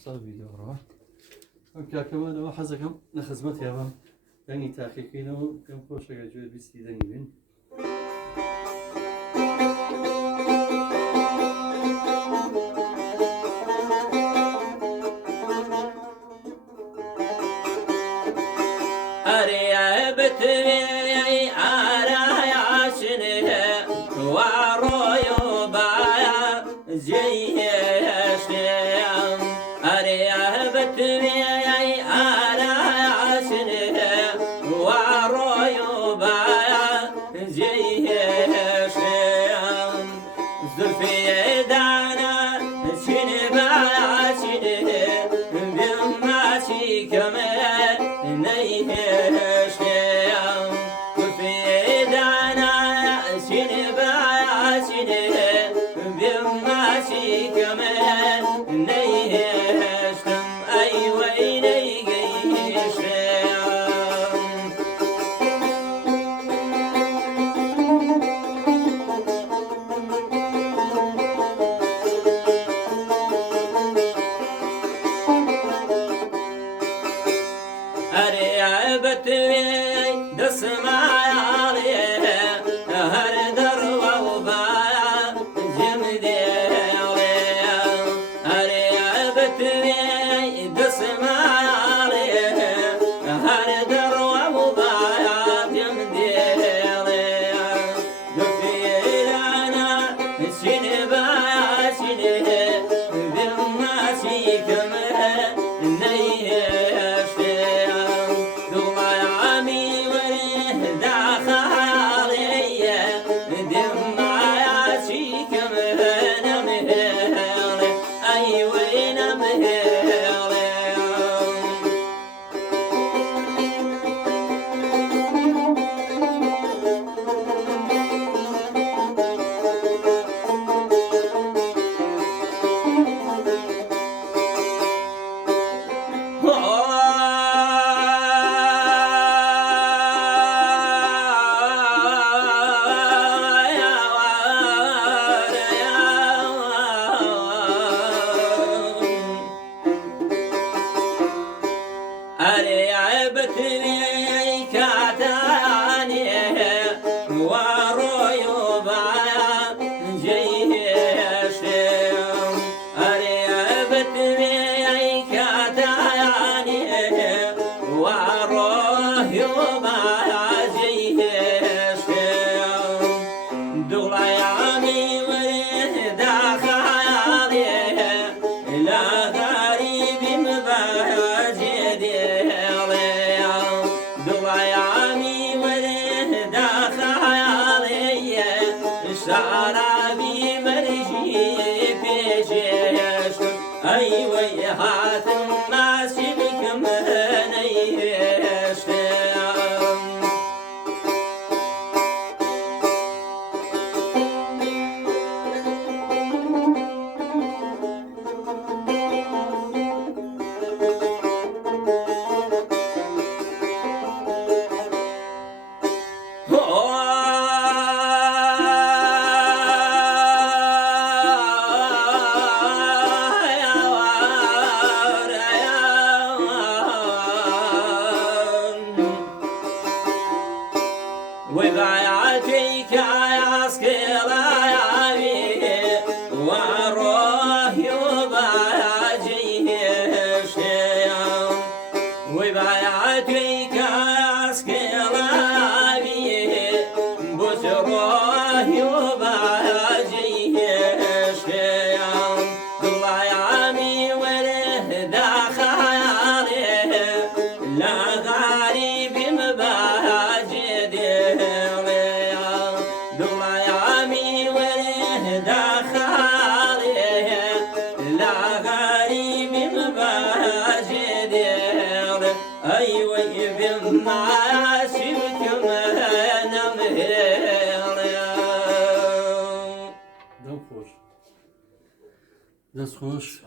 صار فيديو راه كمان أنا حزكم نخدمت يا بام دني تحقيقينه كم خوش رجوع بيستي دني بين أريا بتوي أرايا شنه ورويو بايا زيه شنه أريا بتوي أرايا شنه ورويو بايا زيه شنه زلفي دانا شنه بايا شنه بماشي كمان نيهش نيام وفي دانا سنبا سنه بماشي كمان نيهش تم أي وين يجيش نيام أريا بتوي دسما عليه هر دروا وبايا جمدي عليه أريا بتوي دسما عليه هر دروا وبايا جمدي عليه دفي لنا سنبايا سنه بماشي كمان نيهش أريا بتني كاتاني ورويو بايا جيش أريا بتني كاتاني ورويو بايا جيش دولا يامي ورد خالي لا غريب مبايا شرابي مرجي بيجيش أي ويهات الناس بك منيش وبايعتك يا سكيلا يا بيه وروح يبايع جيش وبايعتك يا سكيلا يا بيه بس روح يبايع جيش الله يعمي وله داخل لا غريب مبايع أيوة بما شبك ما نمهر دم خوش دست خوش